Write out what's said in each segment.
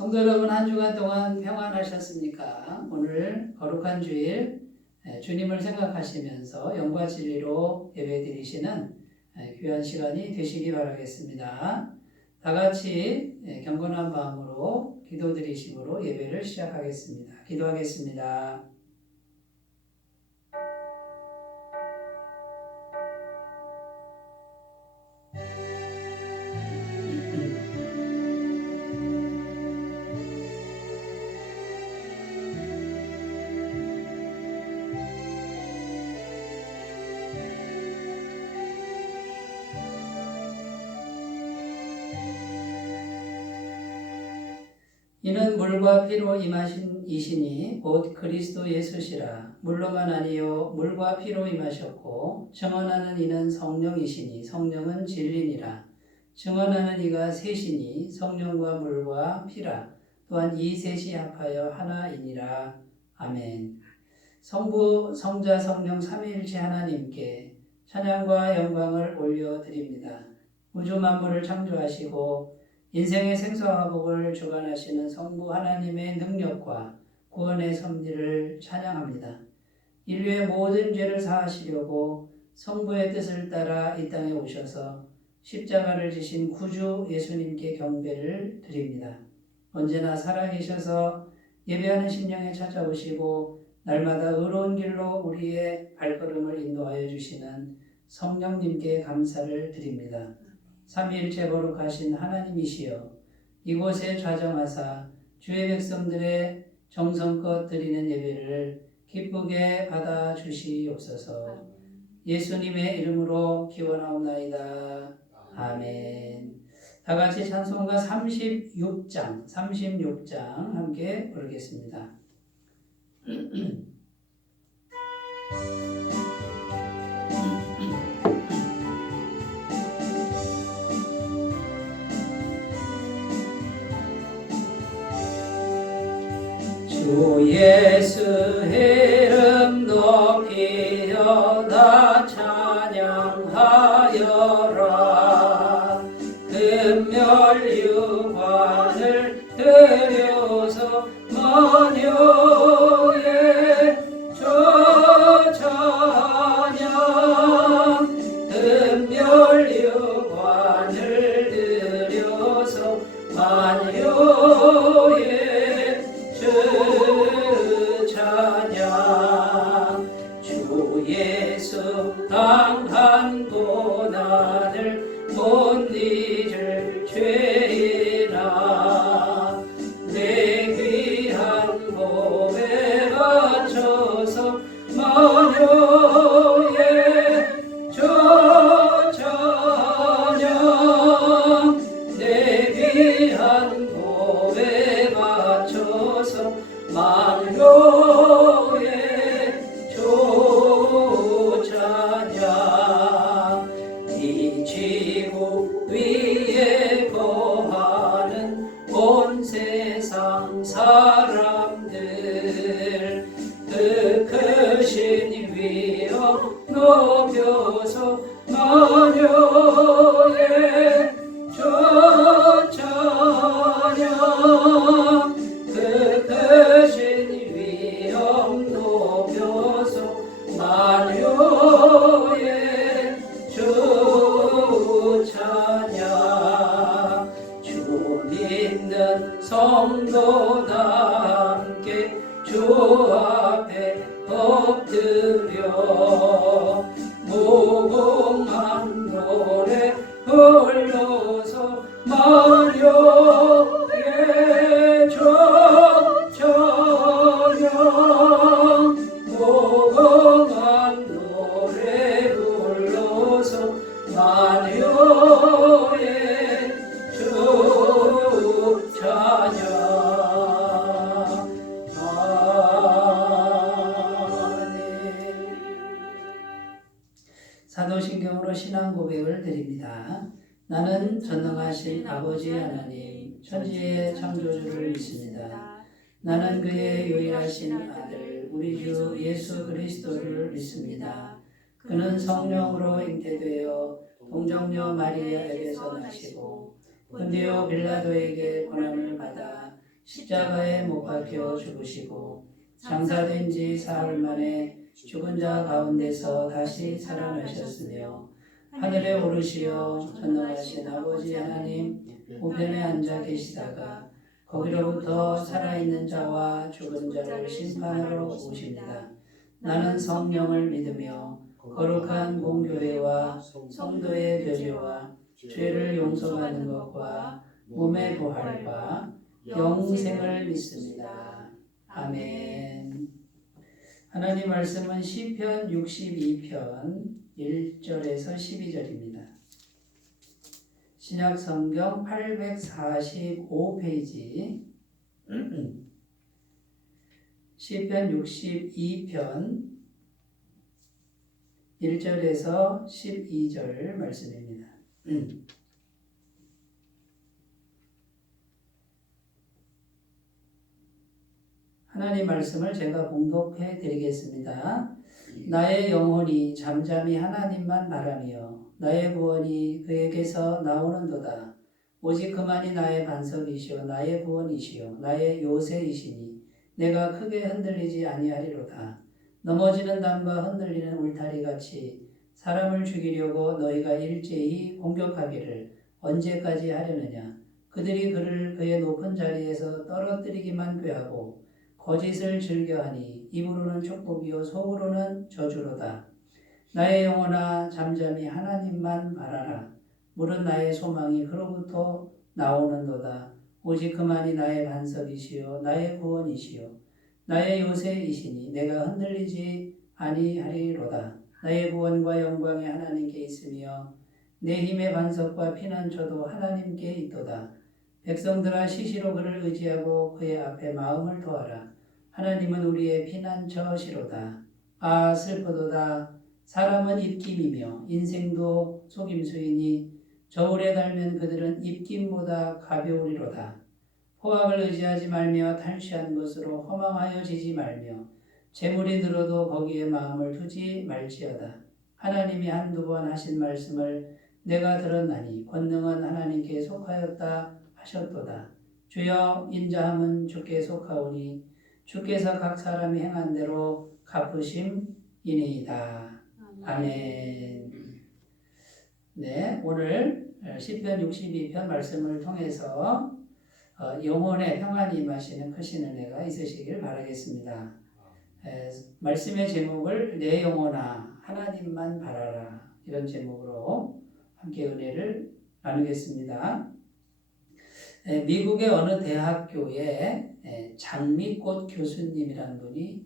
성도 여러분, 한 주간 동안 평안하셨습니까? 오늘 거룩한 주일 주님을 생각하시면서 영과 진리로 예배드리시는 귀한 시간이 되시기 바라겠습니다. 다 같이 경건한 마음으로 기도드리심으로 예배를 시작하겠습니다. 기도하겠습니다. 이는 물과 피로 임하신 이시니 곧 그리스도 예수시라. 물로만 아니요 물과 피로 임하셨고 증언하는 이는 성령이시니 성령은 진리니라. 증언하는 이가 셋이니 성령과 물과 피라. 또한 이 셋이 합하여 하나이니라. 아멘. 성부, 성자, 성령 삼위일체 하나님께 찬양과 영광을 올려드립니다. 우주 만물을 창조하시고 인생의 생사와 복을 주관하시는 성부 하나님의 능력과 구원의 섭리를 찬양합니다. 인류의 모든 죄를 사하시려고 성부의 뜻을 따라 이 땅에 오셔서 십자가를 지신 구주 예수님께 경배를 드립니다. 언제나 살아계셔서 예배하는 심령에 찾아오시고 날마다 의로운 길로 우리의 발걸음을 인도하여 주시는 성령님께 감사를 드립니다. 삼위일체 거룩하신 하나님이시여, 이곳에 좌정하사 주의 백성들의 정성껏 드리는 예배를 기쁘게 받아 주시옵소서. 예수님의 이름으로 기원하옵나이다. 아멘. 다 같이 찬송가 36장 함께 부르겠습니다. 주 예수 이름 높이여 다 찬양하여라. 금멸유관을 들여서 만유의 저 찬양. 금멸유관을 들여서 만유의 주 찬양. 주 예수 강한 고난을 못 잊을 죄인아, 내 귀한 몸에 바쳐서 만유의 주 찬양. 내 귀한 몸에 바쳐서 만유의 주 찬양. 이 지구 위에 거하는 온 세상 사람들, 그 크신 위엄 높여서 만유의 주 찬양. 그 크신 위엄 높여서 만유의 주 찬양. 주 믿는 성도다 함께 주 앞에 엎드려 무궁한 노래 불러서 만유의 주 찬양. 무궁한 노래 불러서 만유의 주 찬양. 아멘. 사도신경으로 신앙 고백을 드립니다. 나는 전능하신 아버지 하나님, 천지의 창조주를 믿습니다. 나는 그의 유일하신 아들 우리 주 예수 그리스도를 믿습니다. 그는 성령으로 잉태되어 동정녀 마리아에게서 나시고 본디오 빌라도에게 고난을 받아 십자가에 못 박혀 죽으시고 장사된 지 사흘 만에 죽은 자 가운데서 다시 살아나셨으며 하늘에 오르시어 전능하신 아버지 하나님 우편에 앉아 계시다가 거기로부터 살아있는 자와 죽은 자를 심판하러 오십니다. 나는 성령을 믿으며 거룩한 공교회와 성도의 교제와 죄를 용서받는 것과 몸의 부활과 영생을 믿습니다. 아멘. 하나님 말씀은 시편 62편 1절에서 12절입니다. 신약 성경 845페이지 시편 62편 1절에서 12절 말씀입니다. 하나님 말씀을 제가 봉독해 드리겠습니다. 나의 영혼이 잠잠히 하나님만 바라며 나의 구원이 그에게서 나오는도다. 오직 그만이 나의 반석이시오 나의 구원이시오 나의 요새이시니 내가 크게 흔들리지 아니하리로다. 넘어지는 담과 흔들리는 울타리같이 사람을 죽이려고 너희가 일제히 공격하기를 언제까지 하려느냐. 그들이 그를 그의 높은 자리에서 떨어뜨리기만 꾀하고 거짓을 즐겨하니 입으로는 축복이요 속으로는 저주로다. 나의 영혼아 잠잠히 하나님만 바라라. 물은 나의 소망이 그로부터 나오는도다. 오직 그만이 나의 반석이시요 나의 구원이시요 나의 요새이시니 내가 흔들리지 아니하리로다. 나의 구원과 영광이 하나님께 있으며 내 힘의 반석과 피난처도 하나님께 있도다. 백성들아 시시로 그를 의지하고 그의 앞에 마음을 토하라. 하나님은 우리의 피난처시로다. 아 슬프도다. 사람은 입김이며 인생도 속임수이니 저울에 달면 그들은 입김보다 가벼우리로다. 포악을 의지하지 말며 탈취한 것으로 허망하여지지 말며 재물이 들어도 거기에 마음을 두지 말지어다. 하나님이 한두 번 하신 말씀을 내가 들었나니 권능은 하나님께 속하였다 하셨도다. 주여 인자함은 주께 속하오니 주께서 각 사람이 행한 대로 갚으심이니이다. 아멘. 네, 오늘 시편 62편 말씀을 통해서 영혼의 평안이 임하시는 크신 은혜가 있으시길 바라겠습니다. 말씀의 제목을 내 영혼아 하나님만 바라라 이런 제목으로 함께 은혜를 나누겠습니다. 미국의 어느 대학교에 장미꽃 교수님이라는 분이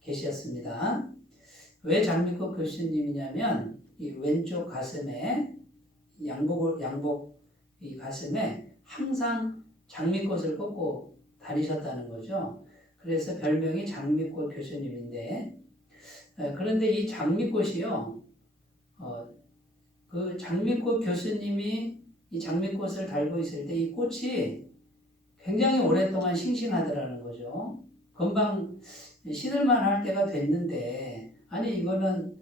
계셨습니다. 왜 장미꽃 교수님이냐면 이 왼쪽 가슴에 양복 이 가슴에 항상 장미꽃을 꽂고 다니셨다는 거죠. 그래서 별명이 장미꽃 교수님인데 그런데 이 장미꽃이요. 그 장미꽃 교수님이 이 장미꽃을 달고 있을 때 이 꽃이 굉장히 오랫동안 싱싱하더라는 거죠. 금방 시들만 할 때가 됐는데 아니 이거는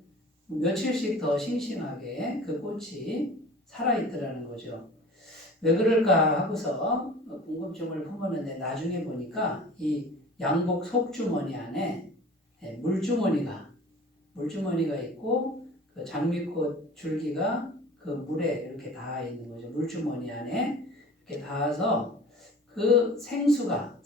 며칠씩 더 싱싱하게 그 꽃이 살아있더라는 거죠. 왜 그럴까 하고서 궁금증을 품었는데 나중에 보니까 이 양복 속주머니 안에 물주머니가 있고 그 장미꽃 줄기가 그 물에 이렇게 닿아 있는 거죠. 물주머니 안에 이렇게 닿아서 그 생명수가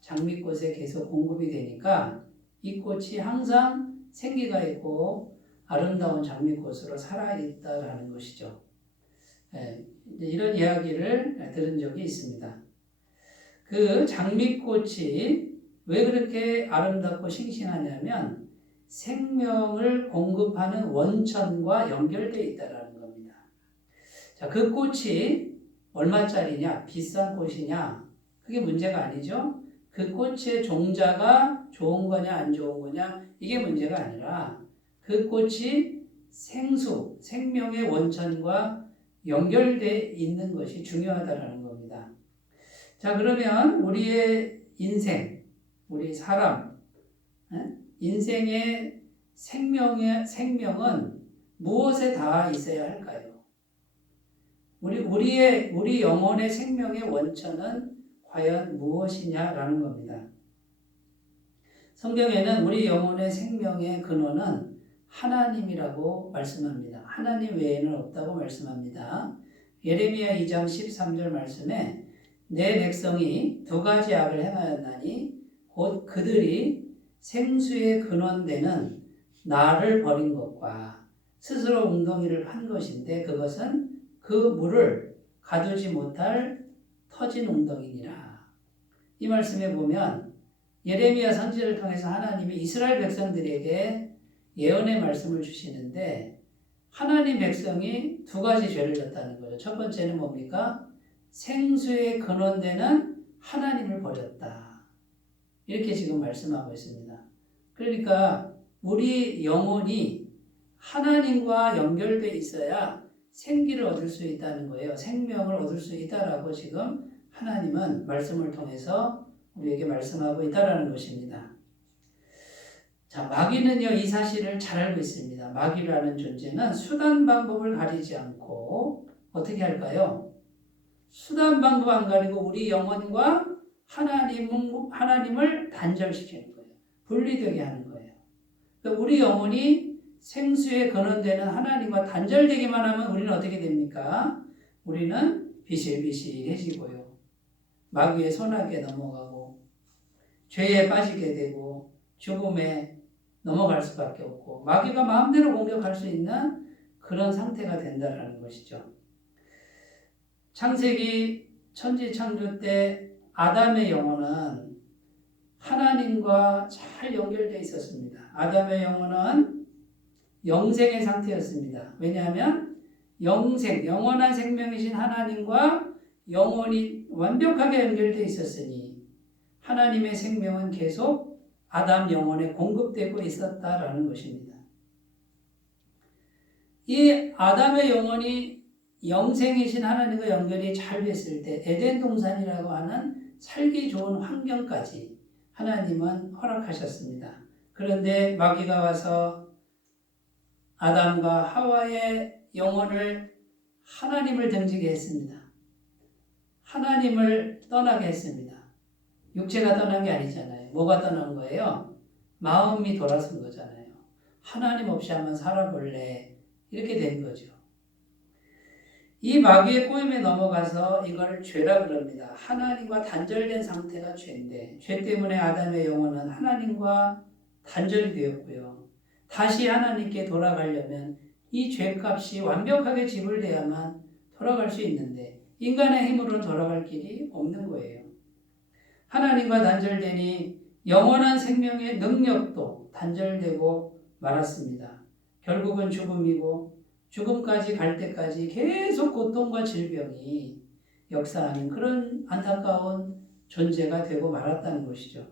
장미꽃에 계속 공급이 되니까 이 꽃이 항상 생기가 있고 아름다운 장미꽃으로 살아있다라는 것이죠. 이런 이야기를 들은 적이 있습니다. 그 장미꽃이 왜 그렇게 아름답고 싱싱하냐면 생명을 공급하는 원천과 연결되어 있다는 겁니다. 자, 그 꽃이 얼마짜리냐, 비싼 꽃이냐, 그게 문제가 아니죠. 그 꽃의 종자가 좋은 거냐, 안 좋은 거냐, 이게 문제가 아니라 그 꽃이 생명의 원천과 연결되어 있는 것이 중요하다는 겁니다. 자, 그러면 우리의 인생, 우리 사람, 인생의 생명은 무엇에 닿아 있어야 할까요? 우리 영혼의 생명의 원천은 과연 무엇이냐라는 겁니다. 성경에는 우리 영혼의 생명의 근원은 하나님이라고 말씀합니다. 하나님 외에는 없다고 말씀합니다. 예레미야 2장 13절 말씀에 내 백성이 두 가지 악을 행하였나니 곧 그들이 생수의 근원되는 나를 버린 것과 스스로 웅덩이를 판 것인데 그것은 그 물을 가두지 못할 터진 웅덩이니라. 이 말씀에 보면 예레미야 선지자를 통해서 하나님이 이스라엘 백성들에게 예언의 말씀을 주시는데 하나님 백성이 두 가지 죄를 졌다는 거죠. 첫 번째는 뭡니까? 생수의 근원되는 하나님을 버렸다. 이렇게 지금 말씀하고 있습니다. 그러니까 우리 영혼이 하나님과 연결돼 있어야 생기를 얻을 수 있다는 거예요. 생명을 얻을 수 있다라고 지금 하나님은 말씀을 통해서 우리에게 말씀하고 있다라는 것입니다. 자, 마귀는요, 이 사실을 잘 알고 있습니다. 마귀라는 존재는 수단 방법을 가리지 않고 어떻게 할까요? 수단 방법 안 가리고 우리 영혼과 하나님을 단절시키는 거예요. 분리되게 하는 거예요. 그러니까 우리 영혼이 생수에 근원되는 하나님과 단절되기만 하면 우리는 어떻게 됩니까? 우리는 비실비실해지고요. 마귀의 손아귀에 넘어가고 죄에 빠지게 되고 죽음에 넘어갈 수밖에 없고 마귀가 마음대로 공격할 수 있는 그런 상태가 된다는 것이죠. 창세기 천지창조 때 아담의 영혼은 하나님과 잘 연결되어 있었습니다. 아담의 영혼은 영생의 상태였습니다. 왜냐하면 영원한 생명이신 하나님과 영혼이 완벽하게 연결되어 있었으니 하나님의 생명은 계속 아담 영혼에 공급되고 있었다라는 것입니다. 이 아담의 영혼이 영생이신 하나님과 연결이 잘 됐을 때 에덴 동산이라고 하는 살기 좋은 환경까지 하나님은 허락하셨습니다. 그런데 마귀가 와서 아담과 하와의 영혼을 하나님을 등지게 했습니다. 하나님을 떠나게 했습니다. 육체가 떠난 게 아니잖아요. 뭐가 떠난 거예요? 마음이 돌아선 거잖아요. 하나님 없이 한번 살아볼래. 이렇게 된 거죠. 이 마귀의 꼬임에 넘어가서 이걸 죄라 그럽니다. 하나님과 단절된 상태가 죄인데 죄 때문에 아담의 영혼은 하나님과 단절이 되었고요. 다시 하나님께 돌아가려면 이 죄값이 완벽하게 지불돼야만 돌아갈 수 있는데 인간의 힘으로는 돌아갈 길이 없는 거예요. 하나님과 단절되니 영원한 생명의 능력도 단절되고 말았습니다. 결국은 죽음이고 죽음까지 갈 때까지 계속 고통과 질병이 역사하는 그런 안타까운 존재가 되고 말았다는 것이죠.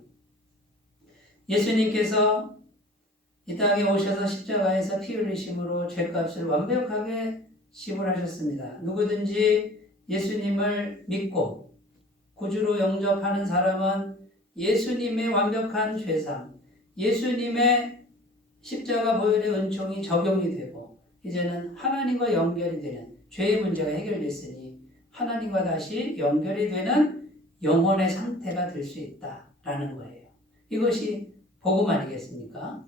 예수님께서 이 땅에 오셔서 십자가에서 피 흘리심으로 죄값을 완벽하게 지불하셨습니다. 누구든지 예수님을 믿고 구주로 영접하는 사람은 예수님의 완벽한 죄상, 예수님의 십자가 보혈의 은총이 적용이 되고 이제는 하나님과 연결이 되는 죄의 문제가 해결됐으니 하나님과 다시 연결이 되는 영혼의 상태가 될 수 있다라는 거예요. 이것이 복음 아니겠습니까?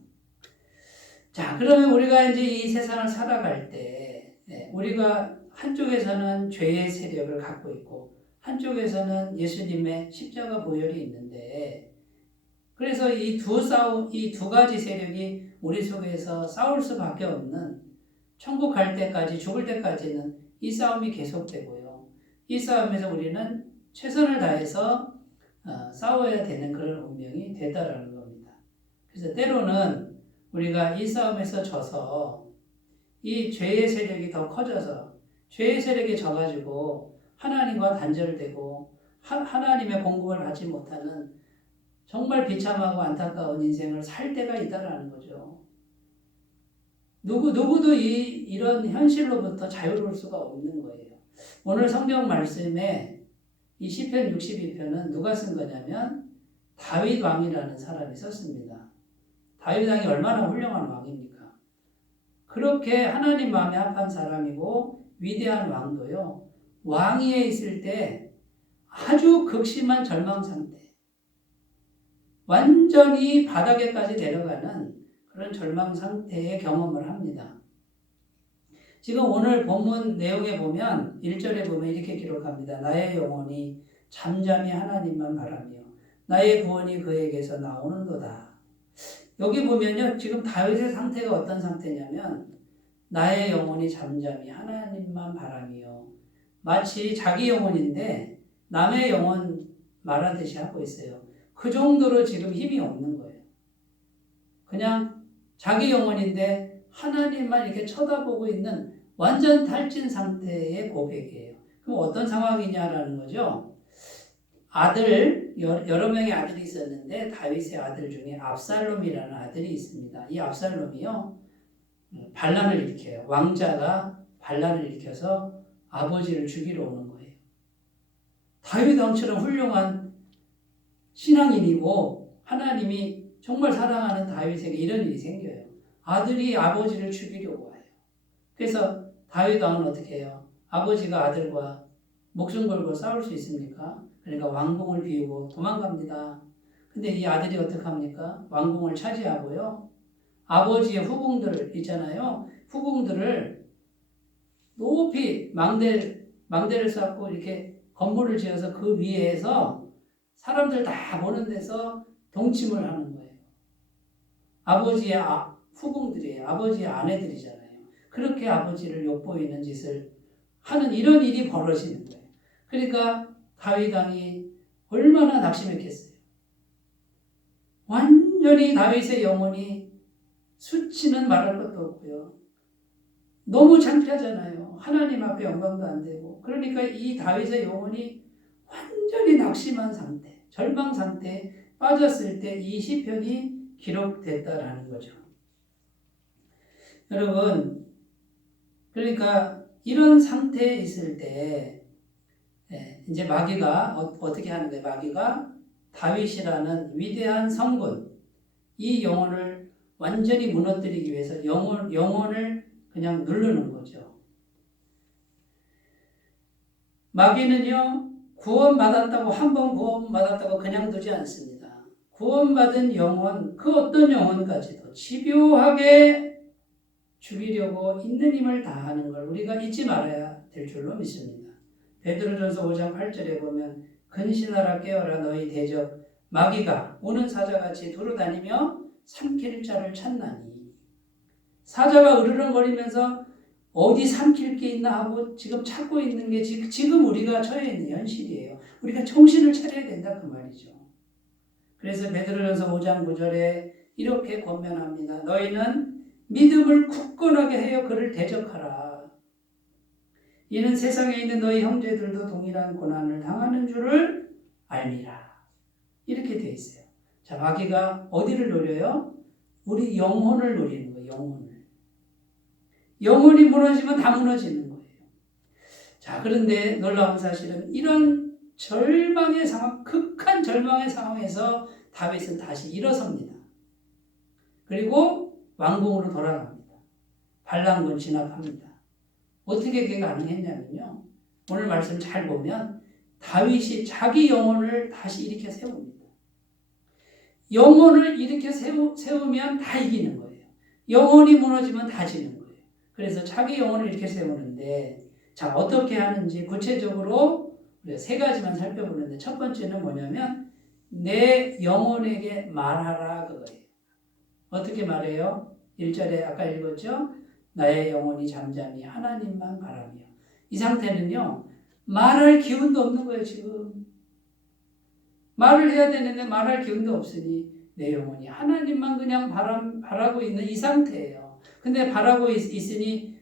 자, 그러면 우리가 이제 이 세상을 살아갈 때 우리가 한쪽에서는 죄의 세력을 갖고 있고 한쪽에서는 예수님의 십자가 보혈이 있는데 그래서 이 두 가지 세력이 우리 속에서 싸울 수밖에 없는 천국 갈 때까지 죽을 때까지는 이 싸움이 계속되고요. 이 싸움에서 우리는 최선을 다해서 싸워야 되는 그런 운명이 되다라는 겁니다. 그래서 때로는 우리가 이 싸움에서 져서 이 죄의 세력이 더 커져서 죄의 세력이 져가지고 하나님과 단절되고 하나님의 공급을 받지 못하는 정말 비참하고 안타까운 인생을 살 때가 있다라는 거죠. 누구도 이런 현실로부터 자유로울 수가 없는 거예요. 오늘 성경 말씀에 이 시편 62편은 누가 쓴 거냐면 다윗 왕이라는 사람이 썼습니다. 다윗 왕이 얼마나 훌륭한 왕입니까? 그렇게 하나님 마음에 합한 사람이고 위대한 왕도요. 왕위에 있을 때 아주 극심한 절망 상태, 완전히 바닥에까지 내려가는 그런 절망 상태의 경험을 합니다. 지금 오늘 본문 내용에 보면 1절에 보면 이렇게 기록합니다. 나의 영혼이 잠잠히 하나님만 바라며 나의 구원이 그에게서 나오는도다. 여기 보면요, 지금 다윗의 상태가 어떤 상태냐면 나의 영혼이 잠잠히 하나님만 바라며, 마치 자기 영혼인데 남의 영혼 말하듯이 하고 있어요. 그 정도로 지금 힘이 없는 거예요. 그냥 자기 영혼인데 하나님만 이렇게 쳐다보고 있는 완전 탈진 상태의 고백이에요. 그럼 어떤 상황이냐라는 거죠. 아들, 여러 명의 아들이 있었는데 다윗의 아들 중에 압살롬이라는 아들이 있습니다. 이 압살롬이요, 반란을 일으켜요. 왕자가 반란을 일으켜서 아버지를 죽이러 오는 거예요. 다윗 왕처럼 훌륭한 신앙인이고 하나님이 정말 사랑하는 다윗에게 이런 일이 생겨요. 아들이 아버지를 죽이려고 와요. 그래서 다윗 왕은 어떻게 해요? 아버지가 아들과 목숨 걸고 싸울 수 있습니까? 그러니까 왕궁을 비우고 도망갑니다. 근데 이 아들이 어떻게 합니까? 왕궁을 차지하고요, 아버지의 후궁들 있잖아요. 후궁들을 높이 망대를 쌓고 이렇게 건물을 지어서 그 위에서 사람들 다 보는 데서 동침을 하는 거예요. 아버지의 후궁들이에요. 아버지의 아내들이잖아요. 그렇게 아버지를 욕보이는 짓을 하는 이런 일이 벌어지는 거예요. 그러니까 다윗 왕이 얼마나 낙심했겠어요. 완전히 다윗의 영혼이 수치는 말할 것도 없고요. 너무 창피하잖아요. 하나님 앞에 영광도 안 되고. 그러니까 이 다윗의 영혼이 완전히 낙심한 상태, 절망 상태에 빠졌을 때 이 시편이 기록됐다라는 거죠. 여러분, 그러니까 이런 상태에 있을 때 이제 마귀가 어떻게 하는데, 마귀가 다윗이라는 위대한 성군, 이 영혼을 완전히 무너뜨리기 위해서 영혼을 그냥 누르는 거죠. 마귀는요, 구원받았다고, 한 번 구원받았다고 그냥 두지 않습니다. 구원받은 영혼, 그 어떤 영혼까지도 집요하게 죽이려고 있는 힘을 다하는 걸 우리가 잊지 말아야 될 줄로 믿습니다. 베드로전서 5장 8절에 보면 근신하라 깨어라 너희 대적 마귀가 우는 사자같이 두루다니며 삼킬 자를 찾나니. 사자가 으르렁거리면서 어디 삼킬 게 있나 하고 지금 찾고 있는 게 지금 우리가 처해 있는 현실이에요. 우리가 정신을 차려야 된다 그 말이죠. 그래서 베드로전서 5장 9절에 이렇게 권면합니다. 너희는 믿음을 굳건하게 하여 그를 대적하라. 이는 세상에 있는 너희 형제들도 동일한 고난을 당하는 줄을 알미라. 이렇게 돼 있어요. 자, 마귀가 어디를 노려요? 우리 영혼을 노리는 거예요. 영혼을. 영혼이 무너지면 다 무너지는 거예요. 자, 그런데 놀라운 사실은 이런 절망의 상황, 극한 절망의 상황에서 다윗은 다시 일어섭니다. 그리고 왕궁으로 돌아갑니다. 반란군 진압합니다. 어떻게 그게 가능했냐면요, 오늘 말씀 잘 보면 다윗이 자기 영혼을 다시 일으켜 세웁니다. 영혼을 일으켜 세우면 다 이기는 거예요. 영혼이 무너지면 다 지는 거예요. 그래서 자기 영혼을 이렇게 세우는데, 자, 어떻게 하는지 구체적으로 우리가 세 가지만 살펴보는데, 첫 번째는 뭐냐면 내 영혼에게 말하라 그거예요. 어떻게 말해요? 1절에 아까 읽었죠? 나의 영혼이 잠잠히 하나님만 바라며. 이 상태는요, 말할 기운도 없는 거예요. 지금 말을 해야 되는데 말할 기운도 없으니 내 영혼이 하나님만 그냥 바라고 있는 이 상태예요. 근데 바라고 있으니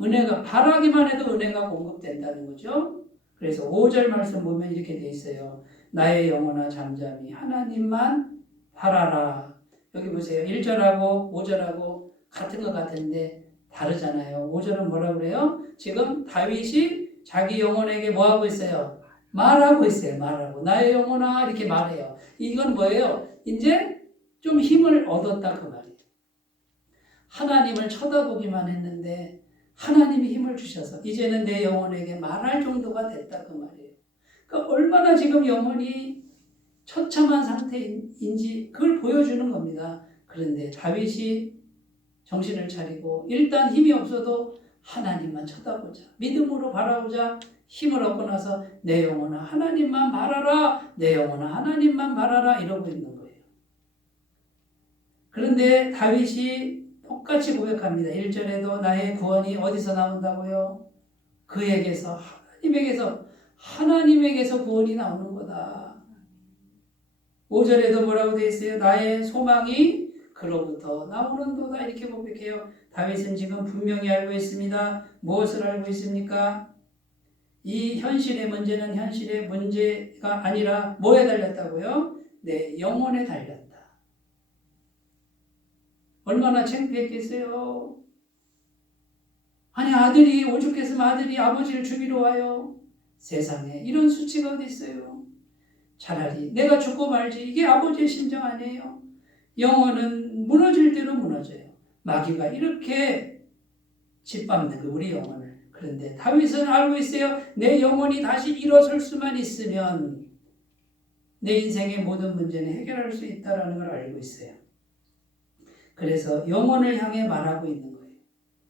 은혜가, 바라기만 해도 은혜가 공급된다는 거죠. 그래서 5절 말씀 보면 이렇게 돼 있어요. 나의 영혼아 잠잠히 하나님만 바라라. 여기 보세요. 1절하고 5절하고 같은 것 같은데 다르잖아요. 5절은 뭐라고 그래요? 지금 다윗이 자기 영혼에게 뭐 하고 있어요? 말하고 있어요. 말하고. 나의 영혼아 이렇게 말해요. 이건 뭐예요? 이제 좀 힘을 얻었다 그 말이에요. 하나님을 쳐다보기만 했는데 하나님이 힘을 주셔서 이제는 내 영혼에게 말할 정도가 됐다 그 말이에요. 그러니까 얼마나 지금 영혼이 처참한 상태인지 그걸 보여주는 겁니다. 그런데 다윗이 정신을 차리고 일단 힘이 없어도 하나님만 쳐다보자. 믿음으로 바라보자. 힘을 얻고 나서 내 영혼아 하나님만 바라라. 내 영혼아 하나님만 바라라. 이러고 있는 거예요. 그런데 다윗이 똑같이 고백합니다. 1절에도 나의 구원이 어디서 나온다고요? 그에게서 하나님에게서 구원이 나오는 거다. 5절에도 뭐라고 되어 있어요? 나의 소망이 그로부터 나오는도다. 이렇게 고백해요. 다윗은 지금 분명히 알고 있습니다. 무엇을 알고 있습니까? 이 현실의 문제는 현실의 문제가 아니라 뭐에 달렸다고요? 내 영혼에 달렸다. 얼마나 창피했겠어요? 아니 아들이 오죽했으면 아들이 아버지를 죽이러 와요. 세상에 이런 수치가 어디 있어요? 차라리 내가 죽고 말지. 이게 아버지의 심정 아니에요? 영혼은 무너질 대로 무너져요. 마귀가 이렇게 짓밟는 거 우리 영혼을. 그런데 다윗은 알고 있어요. 내 영혼이 다시 일어설 수만 있으면 내 인생의 모든 문제는 해결할 수 있다는 걸 알고 있어요. 그래서 영혼을 향해 말하고 있는 거예요.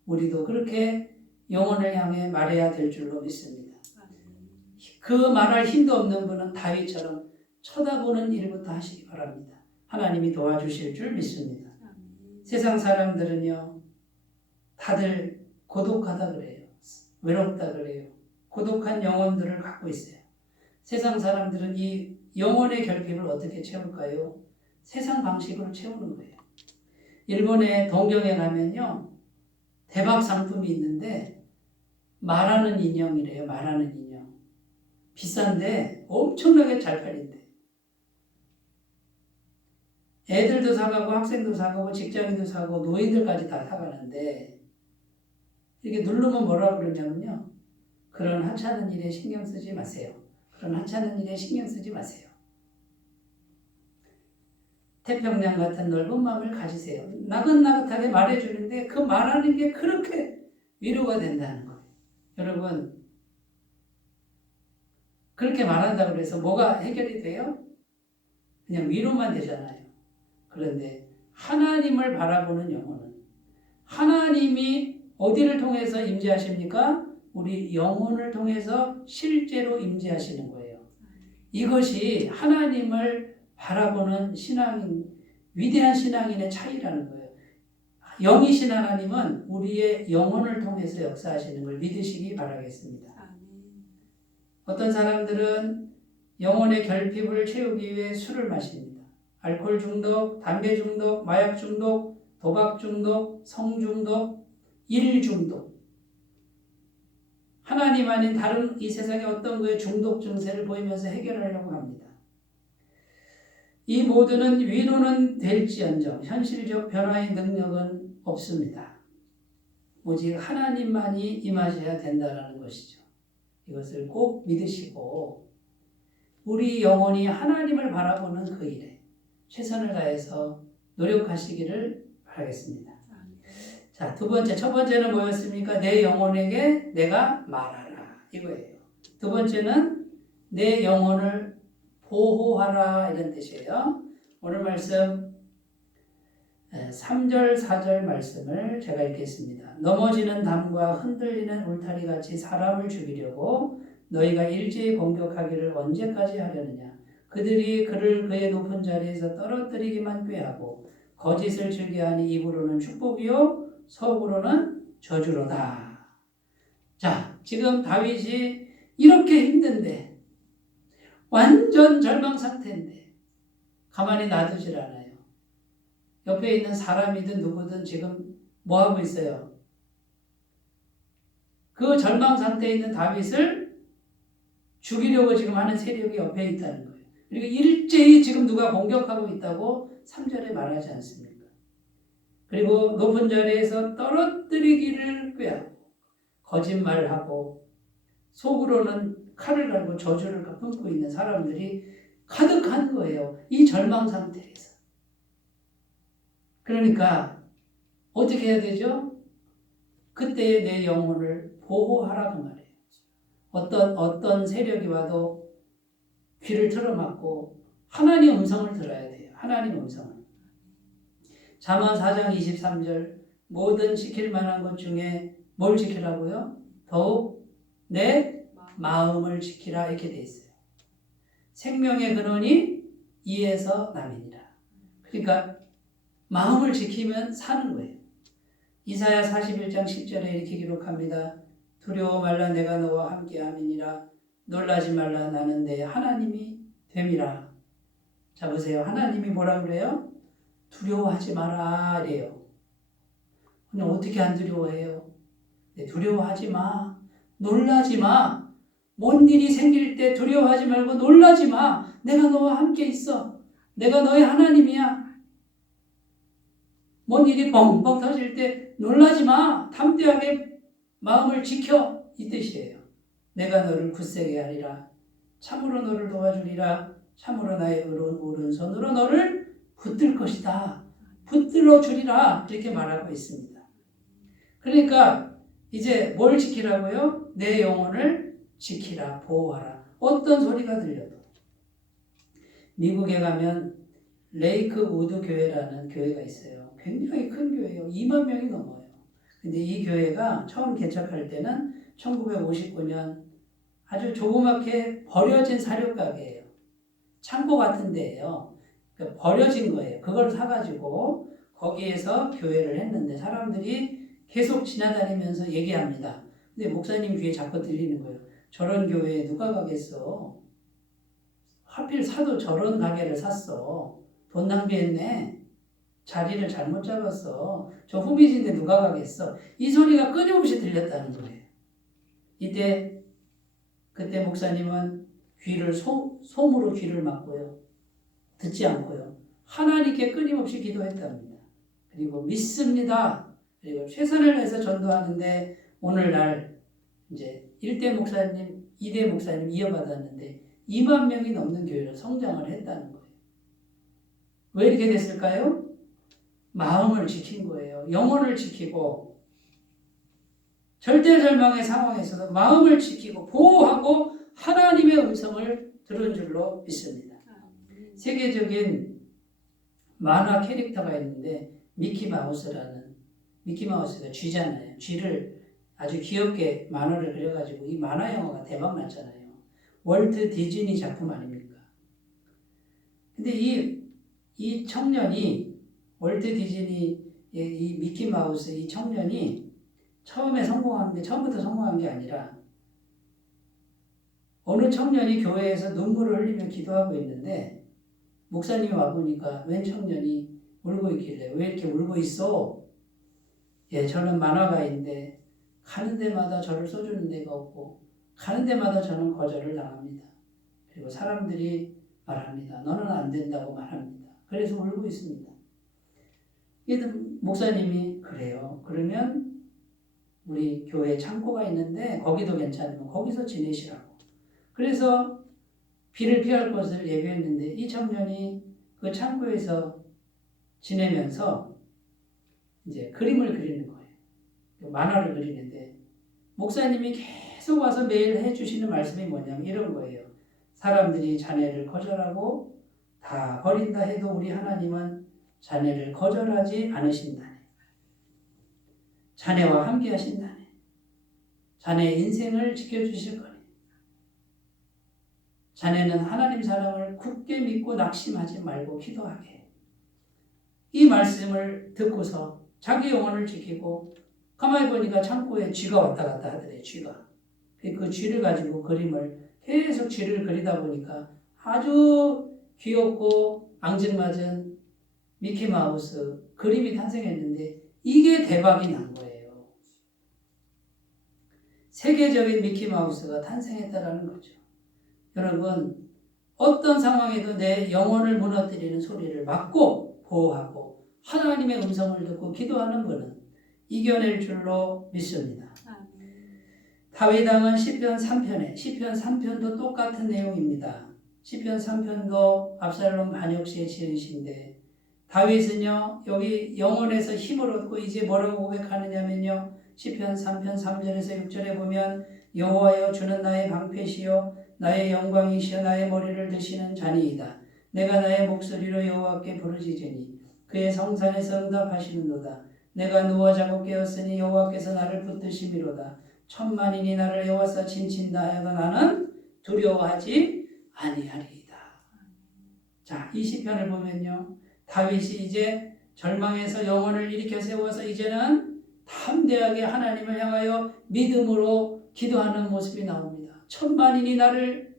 우리도 그렇게 영혼을 향해 말해야 될 줄로 믿습니다. 그 말할 힘도 없는 분은 다윗처럼 쳐다보는 일부터 하시기 바랍니다. 하나님이 도와주실 줄 믿습니다. 세상 사람들은요, 다들 고독하다 그래요. 외롭다 그래요. 고독한 영혼들을 갖고 있어요. 세상 사람들은 이 영혼의 결핍을 어떻게 채울까요? 세상 방식으로 채우는 거예요. 일본의 동경에 가면요, 대박 상품이 있는데 말하는 인형이래요. 말하는 인형. 비싼데 엄청나게 잘 팔린대. 애들도 사가고 학생도 사가고 직장인도 사고 노인들까지 다 사가는데 이게 누르면 뭐라고 그러냐면요. 그런 하찮은 일에 신경 쓰지 마세요. 그런 하찮은 일에 신경 쓰지 마세요. 태평양 같은 넓은 마음을 가지세요. 나긋나긋하게 말해주는데 그 말하는 게 그렇게 위로가 된다는 거예요. 여러분, 그렇게 말한다고 해서 뭐가 해결이 돼요? 그냥 위로만 되잖아요. 그런데 하나님을 바라보는 영혼은 하나님이 어디를 통해서 임재하십니까? 우리 영혼을 통해서 실제로 임재하시는 거예요. 이것이 하나님을 바라보는 신앙인, 위대한 신앙인의 차이라는 거예요. 영이신 하나님은 우리의 영혼을 통해서 역사하시는 걸 믿으시기 바라겠습니다. 어떤 사람들은 영혼의 결핍을 채우기 위해 술을 마십니다. 알코올 중독, 담배 중독, 마약 중독, 도박 중독, 성 중독, 일 중독. 하나님 아닌 다른 이 세상의 어떤 거에 중독 증세를 보이면서 해결하려고 합니다. 이 모두는 위로는 될지언정 현실적 변화의 능력은 없습니다. 오직 하나님만이 임하셔야 된다는 것이죠. 이것을 꼭 믿으시고 우리 영혼이 하나님을 바라보는 그 일에 최선을 다해서 노력하시기를 바라겠습니다. 자, 첫 번째는 뭐였습니까? 내 영혼에게 내가 말하라. 이거예요. 두 번째는 내 영혼을 보호하라. 이런 뜻이에요. 오늘 말씀 3절, 4절 말씀을 제가 읽겠습니다. 넘어지는 담과 흔들리는 울타리 같이 사람을 죽이려고 너희가 일제히 공격하기를 언제까지 하려느냐. 그들이 그를 그의 높은 자리에서 떨어뜨리기만 꾀하고 거짓을 즐겨하니 입으로는 축복이요 속으로는 저주로다. 자, 지금 다윗이 이렇게 힘든데 완전 절망 상태인데 가만히 놔두질 않아요. 옆에 있는 사람이든 누구든 지금 뭐 하고 있어요? 그 절망 상태에 있는 다윗을 죽이려고 지금 하는 세력이 옆에 있다는 거예요. 그리고 일제히 지금 누가 공격하고 있다고 3절에 말하지 않습니까? 그리고 높은 자리에서 떨어뜨리기를 꾀하고 거짓말하고 속으로는 칼을 갈고 저주를 품고 있는 사람들이 가득한 거예요. 이 절망 상태에서. 그러니까 어떻게 해야 되죠? 그때의 내 영혼을 보호하라 그 말이에요. 어떤 세력이 와도 귀를 틀어막고 하나님의 음성을 들어야 돼요. 하나님의 음성을. 잠언 4장 23절 모든 지킬 만한 것 중에 뭘 지키라고요? 더욱 내 마음을 지키라 이렇게 돼 있어요. 생명의 근원이 이에서 남이니라. 그러니까 마음을 지키면 사는 거예요. 이사야 41장 10절에 이렇게 기록합니다. 두려워 말라 내가 너와 함께함이니라. 놀라지 말라 나는 내 하나님이 됨이라. 자 보세요. 하나님이 뭐라 그래요? 두려워하지 마라 이래요. 근데 어떻게 안 두려워해요? 두려워하지 마. 놀라지 마. 뭔 일이 생길 때 두려워하지 말고 놀라지 마. 내가 너와 함께 있어. 내가 너의 하나님이야. 뭔 일이 뻥뻥 터질 때 놀라지 마. 담대하게 마음을 지켜. 이 뜻이에요. 내가 너를 굳세게 하리라. 참으로 너를 도와주리라. 참으로 나의 의로운 오른손으로 너를 붙들 것이다. 붙들어 주리라. 이렇게 말하고 있습니다. 그러니까 이제 뭘 지키라고요? 내 영혼을 지키라. 보호하라. 어떤 소리가 들려도. 미국에 가면 레이크 우드 교회라는 교회가 있어요. 굉장히 큰 교회예요. 2만 명이 넘어요. 근데 이 교회가 처음 개척할 때는 1959년 아주 조그맣게 버려진 사료가게예요. 창고 같은 데예요. 그러니까 버려진 거예요. 그걸 사가지고 거기에서 교회를 했는데 사람들이 계속 지나다니면서 얘기합니다. 근데 목사님 귀에 자꾸 들리는 거예요. 저런 교회에 누가 가겠어? 하필 사도 저런 가게를 샀어. 돈 낭비했네. 자리를 잘못 잡았어. 저 후미진데 누가 가겠어? 이 소리가 끊임없이 들렸다는 거예요. 그때 목사님은 귀를 솜으로 귀를 막고요. 듣지 않고요. 하나님께 끊임없이 기도했답니다. 그리고 믿습니다. 그리고 최선을 다해서 전도하는데 오늘날 이제 1대 목사님, 2대 목사님 이어받았는데 2만 명이 넘는 교회로 성장을 했다는 거예요. 왜 이렇게 됐을까요? 마음을 지킨 거예요. 영혼을 지키고 절대절망의 상황에서도 마음을 지키고 보호하고 하나님의 음성을 들은 줄로 믿습니다. 세계적인 만화 캐릭터가 있는데 미키마우스가 쥐잖아요. 쥐를 아주 귀엽게 만화를 그려가지고 이 만화 영화가 대박 났잖아요. 월트 디즈니 작품 아닙니까? 근데 이 청년이 월트 디즈니의 이 미키마우스 이 청년이 처음부터 성공한 게 아니라 어느 청년이 교회에서 눈물을 흘리며 기도하고 있는데 목사님이 와보니까 웬 청년이 울고 있길래 왜 이렇게 울고 있어? 예, 저는 만화가인데 가는 데마다 저를 써주는 데가 없고 가는 데마다 저는 거절을 당합니다. 그리고 사람들이 말합니다. 너는 안 된다고 말합니다. 그래서 울고 있습니다. 목사님이 그래요. 그러면 우리 교회 창고가 있는데 거기도 괜찮으면 거기서 지내시라고. 그래서 비를 피할 곳을 예비했는데 이 청년이 그 창고에서 지내면서 이제 그림을 그리는 거예요. 만화를 그리는데 목사님이 계속 와서 매일 해주시는 말씀이 뭐냐면 이런 거예요. 사람들이 자네를 거절하고 다 버린다 해도 우리 하나님은 자네를 거절하지 않으신다네. 자네와 함께 하신다네. 자네의 인생을 지켜주실 거네. 자네는 하나님 사랑을 굳게 믿고 낙심하지 말고 기도하게 해. 이 말씀을 듣고서 자기 영혼을 지키고 가만히 보니까 창고에 쥐가 왔다 갔다 하더래. 쥐가. 그 쥐를 가지고 계속 쥐를 그리다 보니까 아주 귀엽고 앙증맞은 미키마우스 그림이 탄생했는데 이게 대박이 난 거예요. 세계적인 미키마우스가 탄생했다라는 거죠. 여러분, 어떤 상황에도 내 영혼을 무너뜨리는 소리를 막고 보호하고 하나님의 음성을 듣고 기도하는 분은 이겨낼 줄로 믿습니다. 다윗 왕은 시편 3편도 똑같은 내용입니다. 시편 3편도 압살롬 반역 시에 지은 시인데 다윗은요 여기 영혼에서 힘을 얻고 이제 뭐라고 고백하느냐면요 시편 3편 3절에서 6절에 보면 여호와여 주는 나의 방패시요 나의 영광이시여 나의 머리를 드시는 자니이다. 내가 나의 목소리로 여호와께 부르짖으니 그의 성산에서 응답하시는도다. 내가 누워 자고 깨었으니 여호와께서 나를 붙드심이로다. 천만인이 나를 에워싸 진친다 하여도 나는 두려워하지 아니하리이다. 자, 이 시편을 보면요, 다윗이 이제 절망에서 영혼을 일으켜 세워서 이제는 담대하게 하나님을 향하여 믿음으로 기도하는 모습이 나옵니다. 천만인이 나를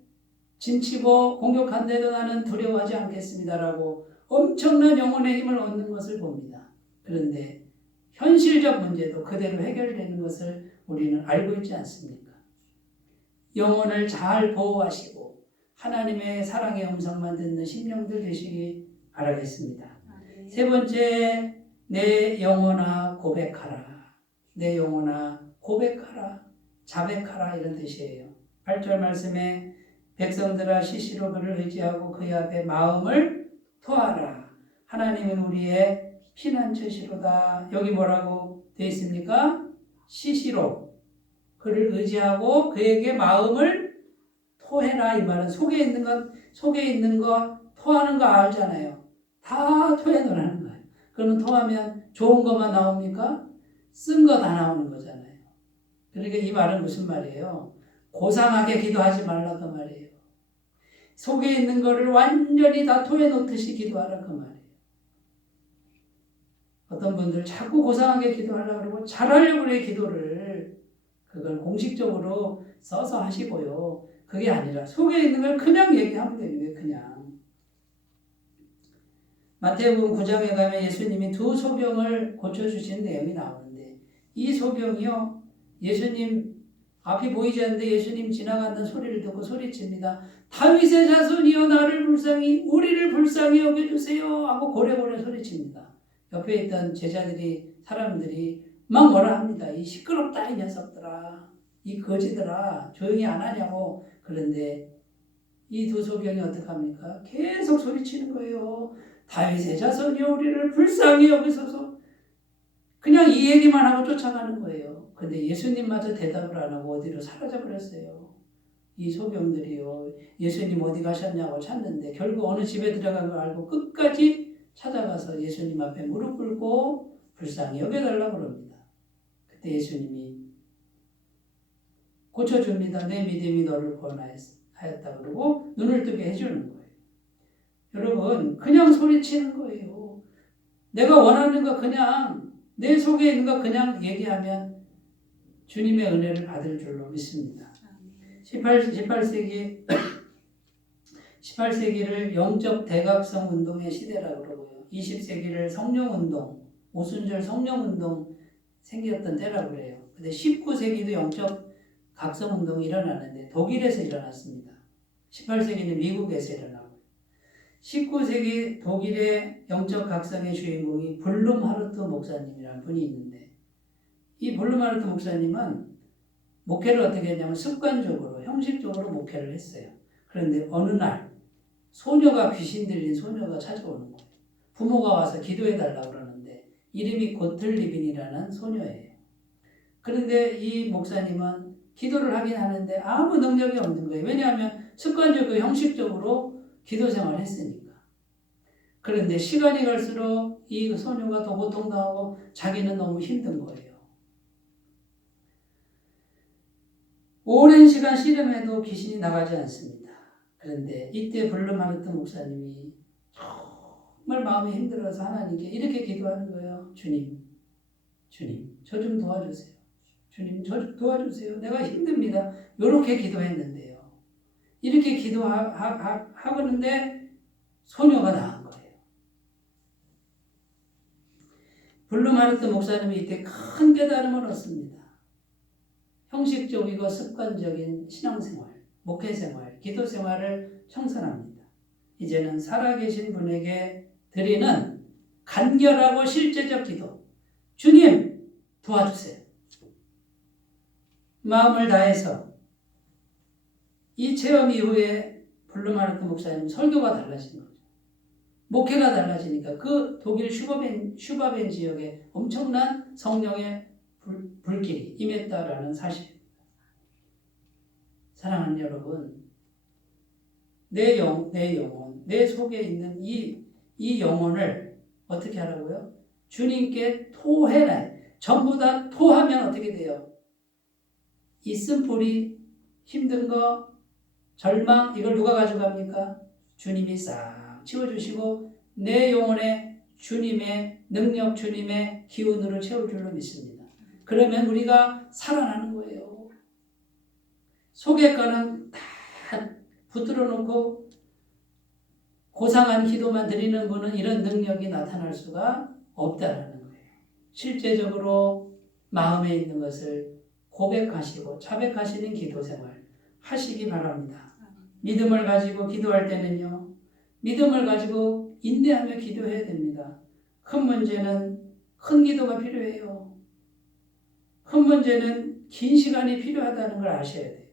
진치고 공격한데도 나는 두려워하지 않겠습니다라고 엄청난 영혼의 힘을 얻는 것을 봅니다. 그런데 현실적 문제도 그대로 해결되는 것을 우리는 알고 있지 않습니까? 영혼을 잘 보호하시고 하나님의 사랑의 음성만 듣는 심령들 되시기 바라겠습니다. 세 번째, 내 영혼아 고백하라. 내 영혼아 고백하라. 자백하라 이런 뜻이에요. 8절 말씀에 백성들아 시시로 그를 의지하고 그의 앞에 마음을 토하라. 하나님은 우리의 피난처시로다. 여기 뭐라고 되어 있습니까? 시시로 그를 의지하고 그에게 마음을 토해라. 이 말은 속에 있는 것 토하는 거 알잖아요. 다 토해놓으라는 거예요. 그러면 토하면 좋은 것만 나옵니까? 쓴 거 다 나오는 거잖아요. 그러니까 이 말은 무슨 말이에요? 고상하게 기도하지 말라 그 말이에요. 속에 있는 거를 완전히 다 토해놓듯이 기도하라 그 말이에요. 어떤 분들 자꾸 고상하게 기도하려고 그러고 잘하려고 그래 기도를. 그걸 공식적으로 써서 하시고요. 그게 아니라 속에 있는 걸 그냥 얘기하면 되는 거예요. 그냥. 마태복음 9장에 가면 예수님이 두 소경을 고쳐주신 내용이 나오는데 이 소경이요. 예수님 앞이 보이지 않는데 예수님 지나간다는 소리를 듣고 소리칩니다. 다윗의 자손이여 우리를 불쌍히 여겨주세요 하고 고래고래 소리칩니다. 옆에 있던 사람들이 막 뭐라 합니다. 이 시끄럽다 이 녀석들아. 이 거지들아 조용히 안 하냐고. 그런데 이 두 소경이 어떡합니까? 계속 소리치는 거예요. 다윗의 자손이여 우리를 불쌍히 여기소서. 그냥 이 얘기만 하고 쫓아가는 거예요. 근데 예수님마저 대답을 안 하고 어디로 사라져버렸어요. 이 소경들이요. 예수님 어디 가셨냐고 찾는데 결국 어느 집에 들어간 걸 알고 끝까지 찾아가서 예수님 앞에 무릎 꿇고 불쌍히 여겨달라고 그럽니다. 그때 예수님이 고쳐줍니다. 내 믿음이 너를 구원하였다 그러고 눈을 뜨게 해주는 거예요. 여러분 그냥 소리치는 거예요. 내가 원하는 거 그냥 내 속에 있는 거 그냥 얘기하면 주님의 은혜를 받을 줄로 믿습니다. 18세기를 영적 대각성 운동의 시대라고 그러고요. 20세기를 성령운동, 오순절 성령운동 생겼던 때라고 그래요. 근데 19세기도 영적 각성운동이 일어나는데 독일에서 일어났습니다. 18세기는 미국에서 일어나고 19세기 독일의 영적 각성의 주인공이 블룸하르트 목사님이라는 분이 있는데 이 블룸하르트 목사님은 목회를 어떻게 했냐면 습관적으로 형식적으로 목회를 했어요. 그런데 어느 날 귀신 들린 소녀가 찾아오는 거예요. 부모가 와서 기도해달라고 그러는데 이름이 고틀리빈이라는 소녀예요. 그런데 이 목사님은 기도를 하긴 하는데 아무 능력이 없는 거예요. 왜냐하면 습관적으로 형식적으로 기도 생활을 했으니까. 그런데 시간이 갈수록 이 소녀가 더 고통당하고 자기는 너무 힘든 거예요. 오랜 시간 씨름해도 귀신이 나가지 않습니다. 그런데 이때 블룸하르트 목사님이 정말 마음이 힘들어서 하나님께 이렇게 기도하는 거예요. 주님, 저 좀 도와주세요. 주님, 저 좀 도와주세요. 내가 힘듭니다. 이렇게 기도했는데요. 이렇게 기도하는데 소녀가 나은 거예요. 블룸하르트 목사님이 이때 큰 깨달음을 얻습니다. 형식적이고 습관적인 신앙생활, 목회생활, 기도생활을 청산합니다. 이제는 살아계신 분에게 드리는 간결하고 실제적 기도. 주님 도와주세요. 마음을 다해서 이 체험 이후에 블룸하르트 목사님 설교가 달라진 거죠. 목회가 달라지니까 그 독일 슈바벤 지역에 엄청난 성령의 불길이 임했다라는 사실입니다. 사랑하는 여러분, 내 영혼, 내 속에 있는 이 영혼을 어떻게 하라고요? 주님께 토해내. 전부 다 토하면 어떻게 돼요? 이 쓴뿌리, 힘든 거, 절망, 이걸 누가 가져갑니까? 주님이 싹 치워주시고 내 영혼에 주님의 능력, 주님의 기운으로 채울 줄로 믿습니다. 그러면 우리가 살아나는 거예요. 속에 거는 다 붙들어 놓고 고상한 기도만 드리는 분은 이런 능력이 나타날 수가 없다라는 거예요. 실제적으로 마음에 있는 것을 고백하시고 자백하시는 기도 생활 하시기 바랍니다. 믿음을 가지고 기도할 때는요, 믿음을 가지고 인내하며 기도해야 됩니다. 큰 문제는 큰 기도가 필요해요. 큰 문제는 긴 시간이 필요하다는 걸 아셔야 돼요.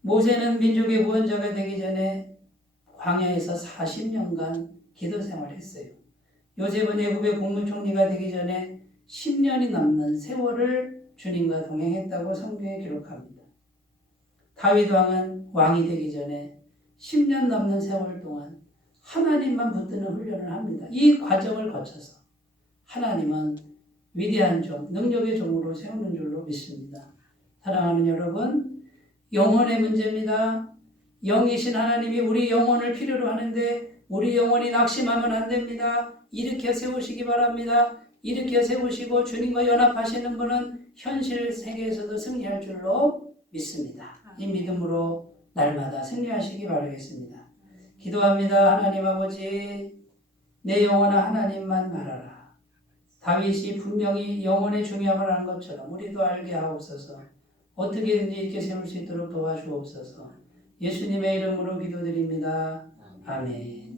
모세는 민족의 구원자가 되기 전에 광야에서 40년간 기도 생활했어요. 요셉은 애굽의 국무총리가 되기 전에 10년이 넘는 세월을 주님과 동행했다고 성경에 기록합니다. 다윗 왕은 왕이 되기 전에 10년 넘는 세월 동안 하나님만 붙드는 훈련을 합니다. 이 과정을 거쳐서 하나님은 위대한 종, 능력의 종으로 세우는 줄로 믿습니다. 사랑하는 여러분, 영혼의 문제입니다. 영이신 하나님이 우리 영혼을 필요로 하는데 우리 영혼이 낙심하면 안 됩니다. 일으켜 세우시기 바랍니다. 일으켜 세우시고 주님과 연합하시는 분은 현실 세계에서도 승리할 줄로 믿습니다. 이 믿음으로 날마다 승리하시기 바라겠습니다. 기도합니다. 하나님 아버지, 내 영혼아 하나님만 말하라. 다윗이 분명히 영혼의 중요함을 안 것처럼 우리도 알게 하옵소서. 어떻게든지 이렇게 세울 수 있도록 도와주옵소서. 예수님의 이름으로 기도드립니다. 아멘.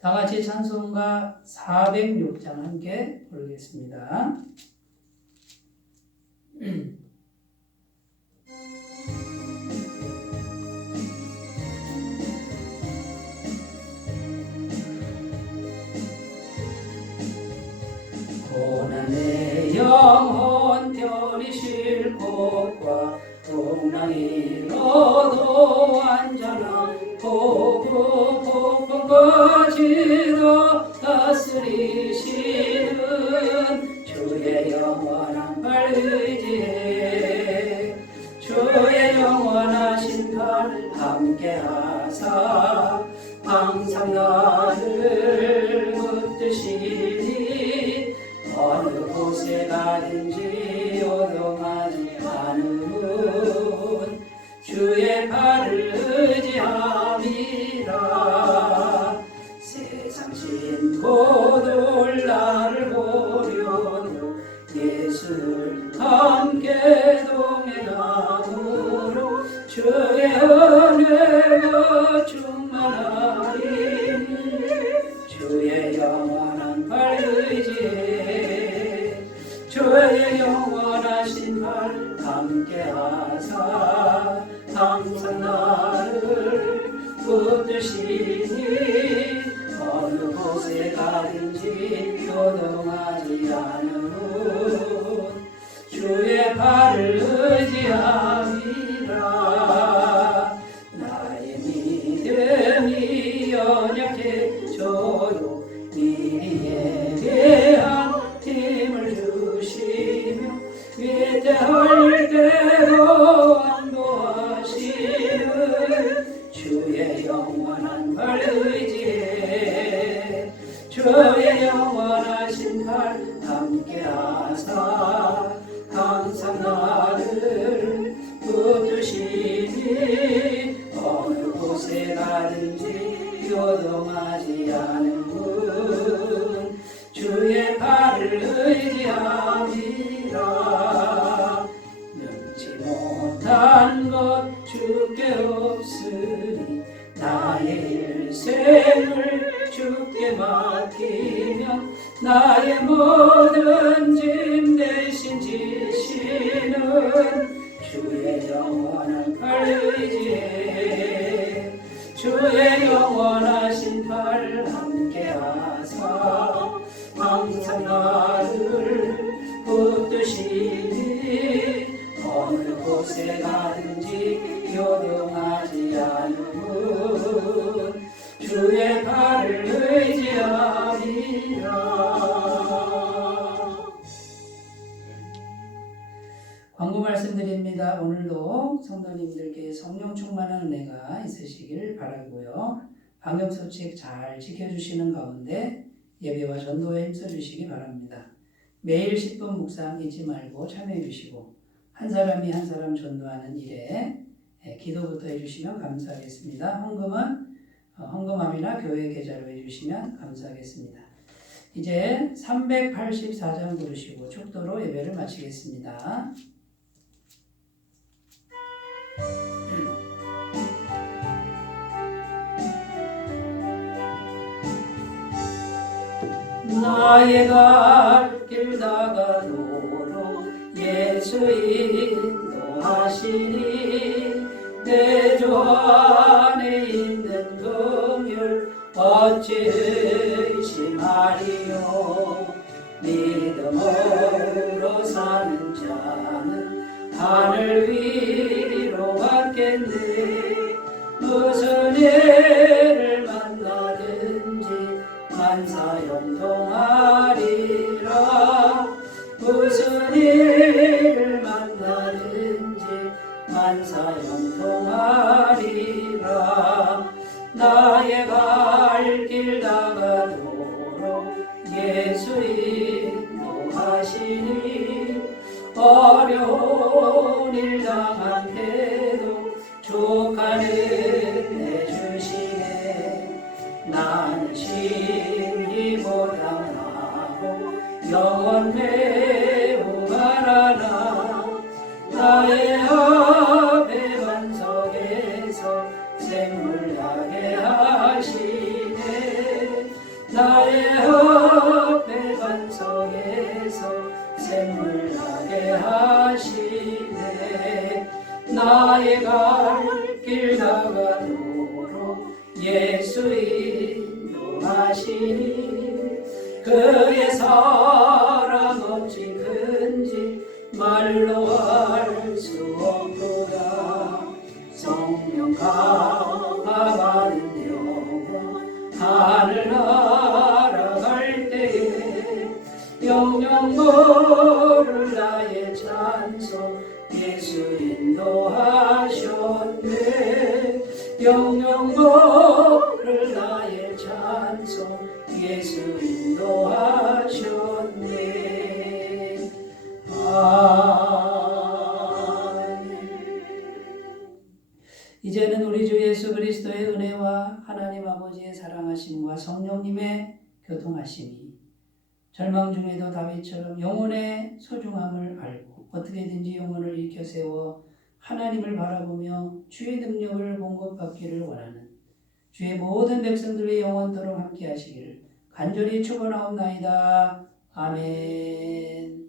다 같이 찬송가 406장 함께 부르겠습니다. 고난의 영혼 편히 쉴 곳과 동랑이로도 안전한 폭풍 거지도 다스리시는 주의 영원한 팔 의지해 주의 영원하신 팔 함께하사 항상 나를 붙드시니 어느 곳에 가든지 요동하지 않으면 주의 발을 의지함이라. 세상 신고들 나를 보려도 예수를 함께 동행함으로 주의 은혜가 충만하리. 주의 영원한 팔 의지해 주의 영원하신 팔 함께하사 항상 나를 붙드시니 어느 곳에 가든지 요동하지 않으면 주의 발을 의지함이라. 나의 믿음이 연약해져도 미리 예배한 힘을 주시며 위대할 때로 안도하시는 주의 영원한 팔 의지해 주의 영원하신 팔 함께하사 항상 나를 붙드시니 어느 곳에 가든지 요동하지 않으면 주의 발을 의지함이라. 능치 못한 것 주께 없으니 나의 일생을 주께 맡기면 나의 모든 짐 대신 지시는 주의 영원한 팔 의지해 주의 영원하신 팔 함께하사 항상 나를 곳에 가든지 요동하지 않으면 주의 팔을 의지하리라. 광고 말씀드립니다. 오늘도 성도님들께 성령 충만한 은혜가 있으시길 바라고요. 방역수칙 잘 지켜주시는 가운데 예배와 전도에 힘써주시기 바랍니다. 매일 10분 묵상 잊지 말고 참여해 주시고 한 사람이 한 사람 전도하는 일에 기도부터 해주시면 감사하겠습니다. 헌금함이나 교회 계좌로 해주시면 감사하겠습니다. 이제 384장 부르시고 축도로 예배를 마치겠습니다. 나의 갈 길 다가도록 예수 인도하시니 내 주 안에 있는 긍휼 어찌 의심하리요. 믿음으로 사는 자는 하늘 위로 갔겠네. 무슨 일을 만나든지 만사형통하리라. 무슨 일을 만나든지 만사형통하리라. 나의 갈 길 다가도록 예수 인도하시니 어려운 일 당한 때도 족한 은혜 주시네. 나는 심히 고단하고 영원 매우 가라나. 나의 앞에 반석에서 샘물나게 하시네. 나의 앞에 반석에서 샘물나게 하시네. 나의 갈 길 다가도록 예수 인도하시니 그의 사랑 어찌 큰지 말로 알 수 없도다. 성령 강하는 영혼 하늘 날아갈 때에 영영 모를 나의 찬송 예수 인도하셨네. 영영 모를 나의 찬송 예수 인도하셨네. 이제는 우리 주 예수 그리스도의 은혜와 하나님 아버지의 사랑하심과 성령님의 교통하심이 절망 중에도 다윗처럼 영혼의 소중함을 알고 어떻게든지 영혼을 일으켜 세워 하나님을 바라보며 주의 능력을 공급받기를 원하는 주의 모든 백성들의 영원토록 함께 하시기를 간절히 축원하옵나이다. 아멘.